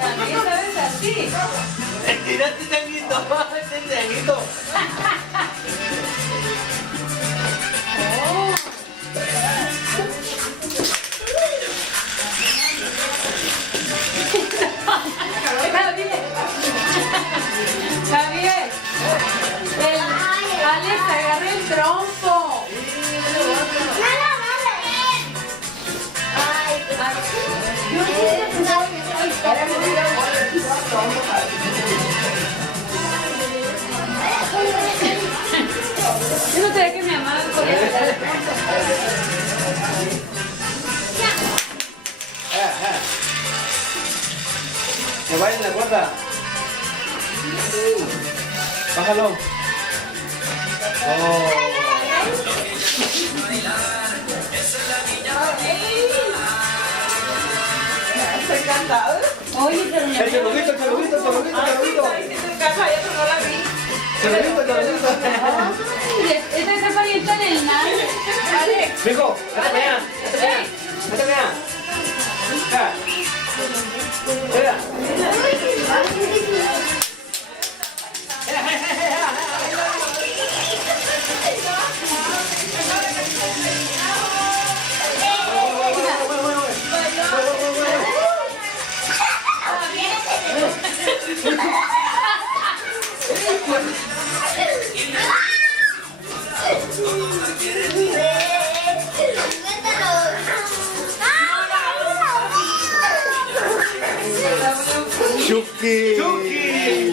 También sabes así. Tírate, changuito. Changuito. Javier, Alex, agarra el trompo. Yo no sabía que mi mamá podía agarrar el trompo. Que vaya en la cuerda. Bájalo. Oh. Se encanta. Oye, pero mi El cheludito, el cheludito, el cheludito, el cheludito. Cheludito, cheludito. esta está parienta en el mar. Mijo, vete para allá. Vete para allá. Vete para allá. Mira. Chucky. Chucky.